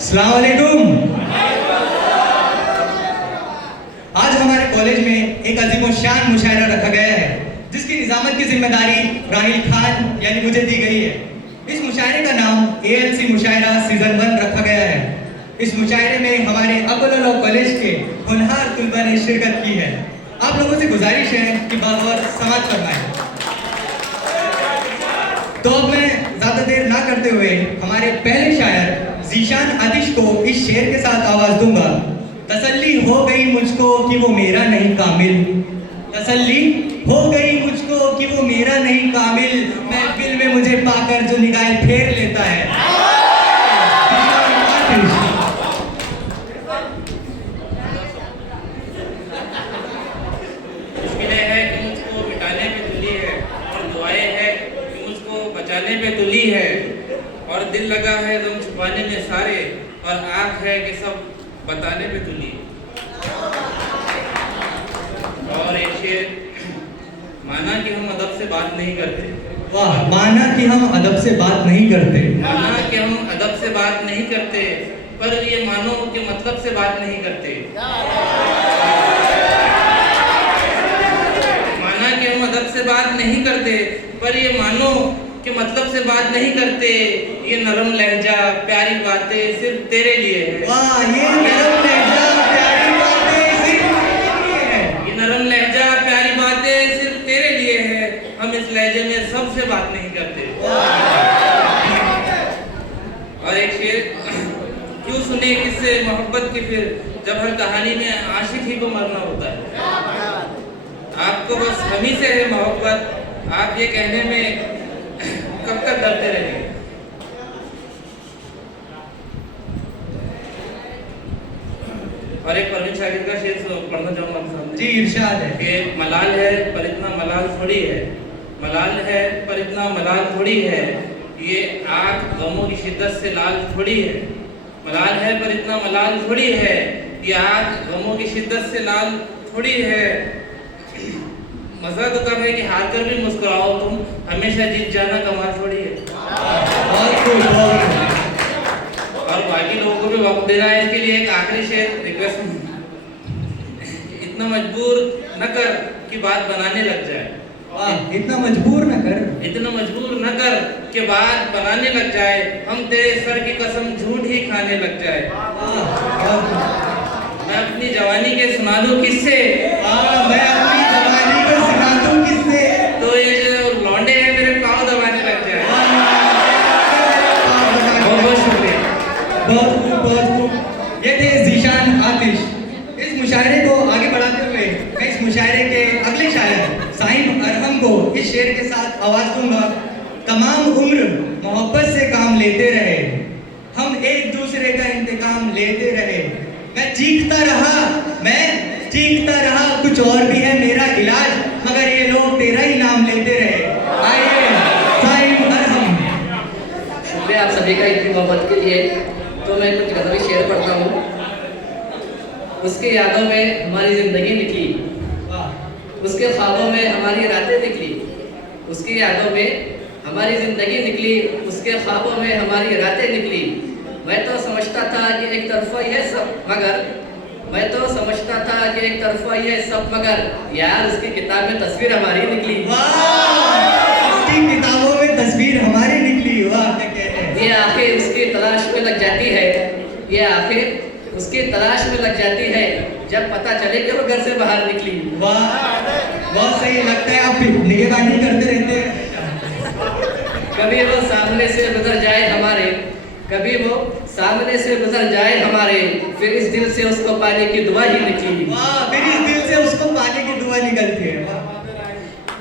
अस्सलाम वालेकुम। आज हमारे कॉलेज में एक अजीम शान मुशायरा रखा गया है जिसकी निजामत की जिम्मेदारी राहिल खान यानी मुझे दी गई है। इस मुशायरे का नाम ALC मुशायरा सीजन 1 रखा गया है। इस मुशायरे में हमारे अब्दुल लॉ कॉलेज के होनहार तुलबा ने शिरकत की है। आप लोगों से गुजारिश है कि बागौर समाज फरमाएं। तो अब मैं ज्यादा देर ना करते हुए हमारे पहले शायर ज़ीशान आतिश को इस शेर के साथ आवाज दूंगा। तसल्ली हो गई मुझको कि वो मेरा नहीं कामिल, तसल्ली हो गई मुझको कि वो मेरा नहीं कामिल, महफिल में मुझे पाकर जो निगाहें फेर लेता है। मुश्किलें हैं कि मुझको मिटाने पे तुली है, और दुआएं हैं कि मुझको बचाने पे तुली है, और दिल लगा है गम छुपाने में सारे, और आँख है कि सब बताने पे तुली। और एक शेर, माना कि हम अदब से बात नहीं करते। वाह, माना कि हम अदब से बात नहीं करते। माना कि हम अदब से बात नहीं करते, पर ये मानो कि मतलब से बात नहीं करते। माना कि हम अदब से बात नहीं करते, पर ये मानो कि मतलब से बात नहीं करते। ये नरम लहजा प्यारी बातें सिर्फ तेरे लिए है। वाह, ये नरम लहजा प्यारी बातें सिर्फ तेरे लिए है। ये नरम लहजा प्यारी बातें सिर्फ तेरे लिए है। हम इस लहजे में सबसे बात नहीं करते। और एक शेर, क्यों सुने किससे मोहब्बत की फिर, जब हर कहानी में आशिक ही को मरना होता है। आपको बस हमी से है मोहब्बत, आप ये कहने में कब तक डरते रहेंगे। और एक परवीन शाकिर का शेर पढ़ना चाहूंगा आप सामने। जी, इरशाद है कि मलाल है पर इतना मलाल थोड़ी है, मलाल है पर इतना मलाल थोड़ी है, ये आँख गमों की शिद्दत से लाल थोड़ी है। मलाल है पर इतना मलाल थोड़ी है, ये आँख गमों की शिद्दत से लाल थोड़ी है। मजा तो तब है कि हार कर भी मुस्कुराओ तुम, हमेशा जीत जाना कमाल थोड़ी है। बहुत खूब, बहुत खूब। और बाकी लोगों को भी वक्त देना है। इसके लिए एक आखिरी शेर रिक्वेस्ट, इतना मजबूर न कर कि बात बनाने लग जाए। वाह, इतना मजबूर न कर, इतना मजबूर न कर कि बात बनाने लग जाए, हम तेरे सर की कसम झूठ ही खाने लग जाए। मैं अपनी जवानी के सुना दूं किससे, मैं अपनी जवानी को सिखा दूं किससे, तो ये जो लौंडे हैं मेरे पाँव दबाने लग जाए। बहुत बहुत शुक्रिया। बहुत खूब, बहुत खूब। ये थे ज़ीशान आतिश। इस मुशायरे को आगे बढ़ाते हुए मैं इस मुशायरे के अगले शायर साइम अरहम को इस शेर के साथ आवाज दूंगा। तमाम उम्र मोहब्बत से काम लेते रहे, हम एक दूसरे का इंतकाम लेते रहे। मैं चीखता रहा कुछ और भी है मेरा इलाज, मगर ये लोग तेरा ही नाम लेते रहे। आइए साइम अरहम। शुक्रिया आप सभी का इतनी मोहब्बत के लिए। तो मैं कुछ गज़लें शेयर पढ़ता हूँ। उसके यादों में हमारी ज़िंदगी निकली, उसके ख्वाबों में हमारी रातें निकली। उसकी यादों में हमारी ज़िंदगी निकली, उसके ख्वाबों में हमारी रातें निकली। मैं तो समझता था कि एक तरफा ही है सब, मगर मैं तो समझता था कि एक तरफा ही है सब, मगर यार उसकी किताब में तस्वीर हमारी निकली। उसकी किताबों में तस्वीर हमारी निकली। वाह, क्या कहते हैं। ये आखिर उसकी तलाश में लग जाती है, ये आखिर उसकी तलाश में लग जाती है, जब पता चले कि वो घर से बाहर निकली। वाह, बहुत सही। लगता है आप निगहबानी करते रहते हैं। कभी वो सामने से गुजर जाए हमारे, कभी वो सामने से गुजर जाए हमारे, फिर इस दिल से उसको पाने की दुआ ही निकली। वाह, फिर इस दिल से उसको पाने की दुआ निकलती है।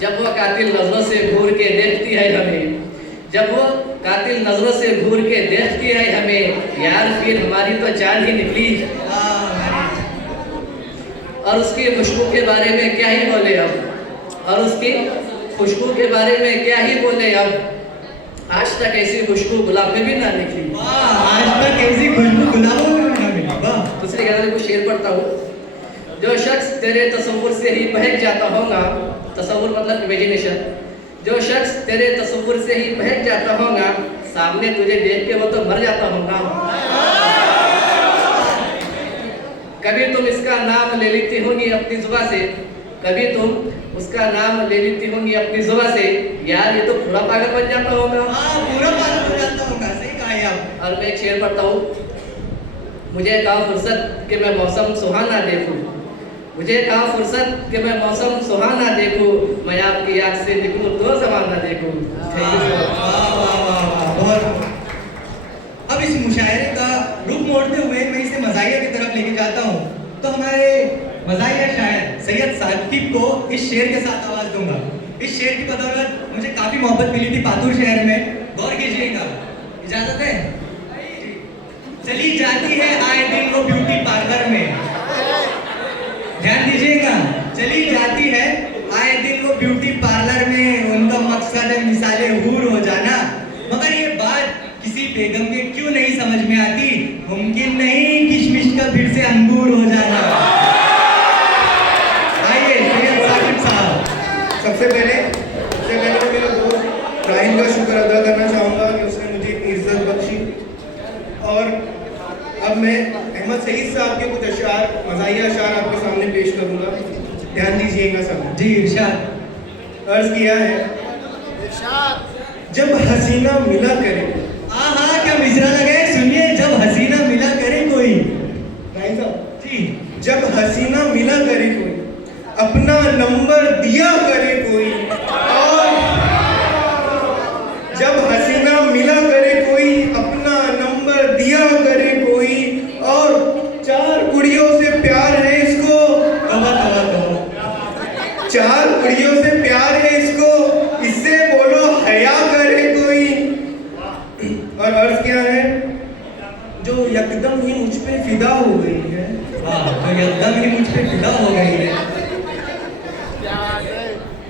जब वो कातिल नजरों से घूर के देखती है हमें, जब वो कातिल नजरों से घूर के देखती है हमें, यार फिर हमारी तो जान ही निकली। और उसकी खुशबू के बारे में क्या ही बोले अब, और उसकी खुशबू के बारे में क्या ही बोले अब, आज तक ऐसी खुशबू गुलाब में भी ना निकली। आज तक ऐसी खुशबू गुलाबों में भी ना मिली। वाह। दूसरे गज़ल को शेर पढ़ता हूँ। जो शख्स तेरे तसव्वुर से ही बहक जाता होगा, तसव्वुर मतलब इमेजिनेशन, जो शख्स तेरे तसव्वुर से ही बहक जाता होगा, सामने तुझे देख के वो तो मर जाता होगा। होंगी अपनी जुबान से, कभी तुम उसका नाम ले लेती होंगी अपनी जुबान से, यार ये तो पूरा पागल बन जाता होगा। हाँ, पूरा पागल हो जाता होगा, सही कहा ये आप। और मैं एक शेर पढ़ता हूँ, मुझे कहा फुर्सत कि मैं मौसम सुहाना देखूं, मुझे कहा फुर्सत कि मैं मौसम सुहाना देखूं, मैं आपकी आँख से निकलूं तो ज़माना देखूं। वाह वाह वाह वाह, बहुत। अब इस मुशायरे का रुख मोड़ते हुए मैं इसे मज़ाहिया की तरफ लेके जाता हूँ, तो हमारे मज़ाहिया शायर सैयद साकिब को इस शेर के साथ आवाज़ दूंगा। इस शेर की बदौलत मुझे काफ़ी मोहब्बत मिली थी पातुर शहर में, गौर कीजिएगा, इजाज़त है? चली जाती है आए दिन वो ब्यूटी पार्लर में, ध्यान दीजिएगा, चली जाती है आए दिन वो ब्यूटी पार्लर में, उनका मकसद है मिसाले हूर हो जाना, मगर ये बात किसी बेगम के क्यों नहीं समझ में आती, मुमकिन नहीं किशमिश का फिर से अंगूर हो जाना। आइए सैयद साकिब साहब। सबसे पहले मैं मेरे दोस्त राहिल का शुक्र अदा करना चाहूँगा कि उसने मुझे इतनी इज्जत बख्शी। और अब मैं अहमद सईद साहब के कुछ अशार, मज़ाहिया अशार आपके सामने पेश करूँगा, ध्यान दीजिएगा सब। जी इरशाद। अर्ज किया है, जब हसीना मिला करे, हाँ क्या मिसरा लगे, सुनिए, जब हसीना मिला करे कोई, राहिल साहब जी, जब हसीना मिला करे कोई, अपना नंबर दिया करे कोई, और जब हसीना मिला करे कोई, अपना नंबर दिया करे कोई, और 4 कुड़ियों से प्यार है इसको, 4 कुड़ियों से प्यार है इसको, इससे बोलो हया करे कोई। और अर्ज क्या है, जो यकदम ही मुझ पे फिदा हो गई है, वाह, तो एकदम ही मुझ पे फिदा हो गई है,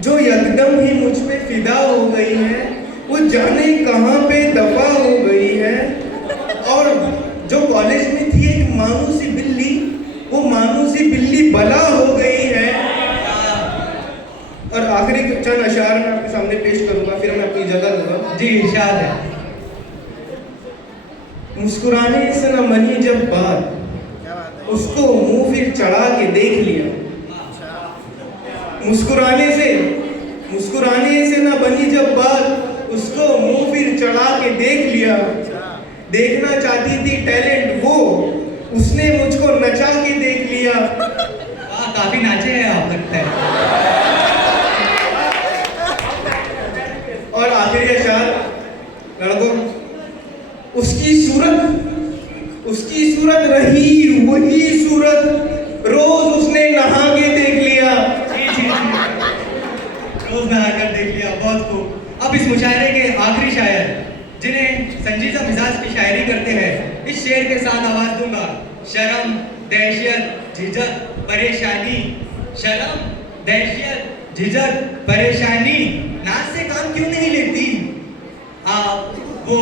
जो यकदम ही मुझ पे फिदा हो गई है, वो जाने कहाँ पे दफा हो गई है। और जो कॉलेज में थी एक मानूसी बिल्ली, वो मानूसी बिल्ली बला हो गई है। और आखिरी चंद अशार मैं आपके सामने पेश करूंगा, फिर मैं अपनी जगह लूंगा। जी इरशाद है। मुस्कुराने से न बनी जब बात, उसको मुंह फिर चढ़ा के देख लिया। मुस्कुराने से न बनी जब बात, उसको मुंह फिर चढ़ा के देख लिया। देखना चाहती थी टैलेंट वो, उसने मुझको नचा के देख लिया। वाह, काफी नाचे हैं आप, लगता है। और आखिरी अशार लड़कों, उसकी सूरत रही वही सूरत, रोज उसने नहा के देख लिया। जी, रोज नहा कर देख लिया, बहुत खूब। अब इस मुशायरे के आखिरी शायर, जिन्हें संजीदा मिजाज की शायरी करते हैं, इस शेर के साथ आवाज दूंगा। शर्म, दहशत, झिझक, परेशानी, शर्म, दहशत, झिझक, परेशानी, नाच से काम क्यों नहीं लेती आप, वो,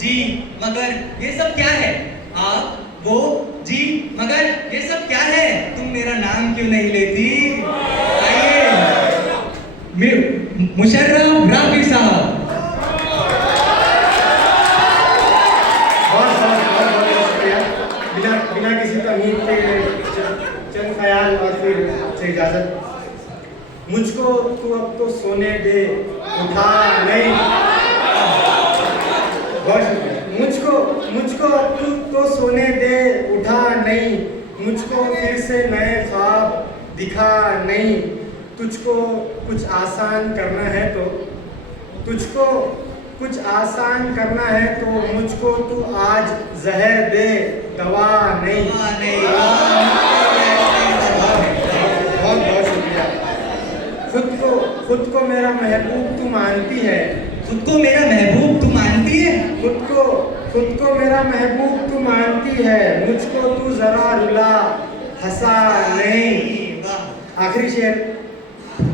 जी, मगर ये सब क्या है, आप, वो, जी, मगर ये सब क्या है, तुम मेरा नाम क्यों नहीं लेती। आइए मुशर्रफ राफी साहब। बहुत शुक्रिया। बिना किसी तमीज़ के चंद ख्याल और फिर से इजाज़त। मुझको तू अब तो सोने दे, उठा नहीं। बहुत शुक्रिया। मुझको अब तू तो सोने दे, उठा नहीं। मुझको फिर से नए ख्वाब दिखा नहीं। तुझको कुछ आसान करना है तो, तुझको कुछ आसान करना है तो, मुझको तू आज जहर दे, दवा नहीं। बहुत बहुत शुक्रिया। खुद को मेरा महबूब तू मानती है, खुद को मेरा महबूब तू मानती है, खुद को मेरा महबूब तू मानती है, मुझको तू जरा रुला हंसा नहीं। आखिरी शेर,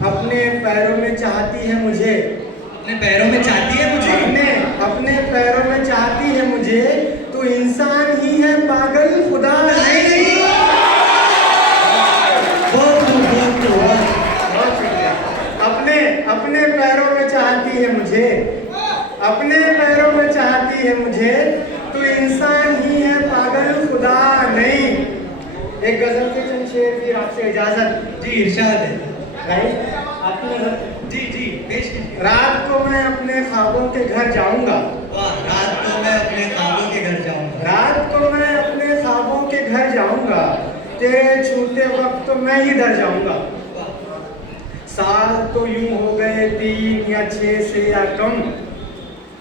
अपने पैरों में चाहती है मुझे, अपने पैरों में चाहती है मुझे, अपने पैरों में चाहती है मुझे, तो इंसान ही है पागल, खुदा नहीं। अपने पैरों में चाहती है मुझे, अपने पैरों में चाहती है मुझे, तो इंसान ही है पागल, खुदा नहीं। एक गजल के चंद शेर फिर आपसे इजाजत। जी इरशाद है। राइट, आपकी नजर। जी जी पेश कीजिए। रात को मैं अपने ख्वाबों के घर जाऊंगा। वाह, रात को मैं अपने ख्वाबों के घर जाऊंगा। रात को मैं अपने ख्वाबों के घर जाऊंगा, तेरे छूते वक्त तो मैं ही डर जाऊंगा। साल तो यूं हो गए 3 या 6 से या कम,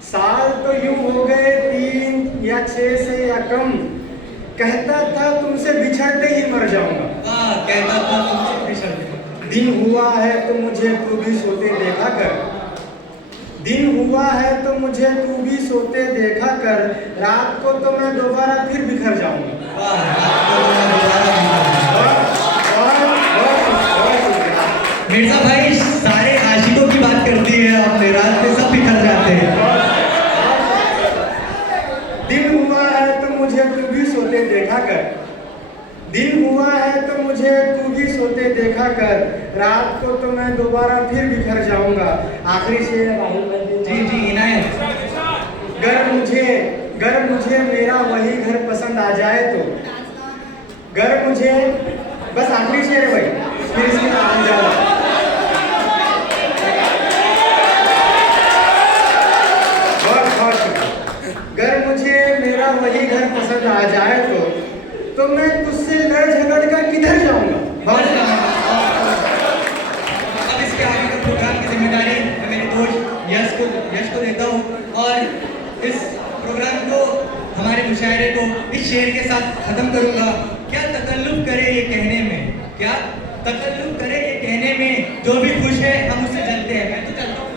साल तो यूं हो गए 3 या 6 से या कम, कहता था तुमसे बिछड़ते ही मर जाऊंगा। वाह, कहता था तुमसे बिछड़। दिन हुआ है तो मुझे तू भी सोते देखा कर, दिन हुआ है तो मुझे तू भी सोते देखा कर, रात को तो मैं दोबारा फिर बिखर जाऊंगा। वाह, रात को तो मैं दोबारा बिछड़ जाऊंगा। मिर्जा भाई सारे आशिकों की बात करती है आपने, रात में सब बिखर जाते हैं। दिन हुआ है तो मुझे तू भी सोते देखा कर, दिन हुआ है तो मुझे तू भी सोते देखा कर, रात को तो मैं दोबारा फिर बिखर जाऊंगा। आखिरी शेर जी जी इनायत। गर मुझे मेरा वही घर पसंद आ जाए तो, गर मुझे, बस आखिरी शेर है भाई, फिर इसके बाद जाओ। गर मुझे मेरा वही घर पसंद आ जाए तो मैं तुझसे लड़ झगड़ कर किधर जाऊंगा। अब इसके आगे का प्रोग्राम की जिम्मेदारी मैं मेरे दोस्त यश को देता हूँ, और इस प्रोग्राम को, हमारे मुशायरे को इस शेर के साथ खत्म करूंगा। क्या तकल्लुफ करे ये कहने में, क्या तकल्लुफ करे ये कहने में, जो भी खुश है हम उससे जलते हैं। मैं तो चलता हूँ।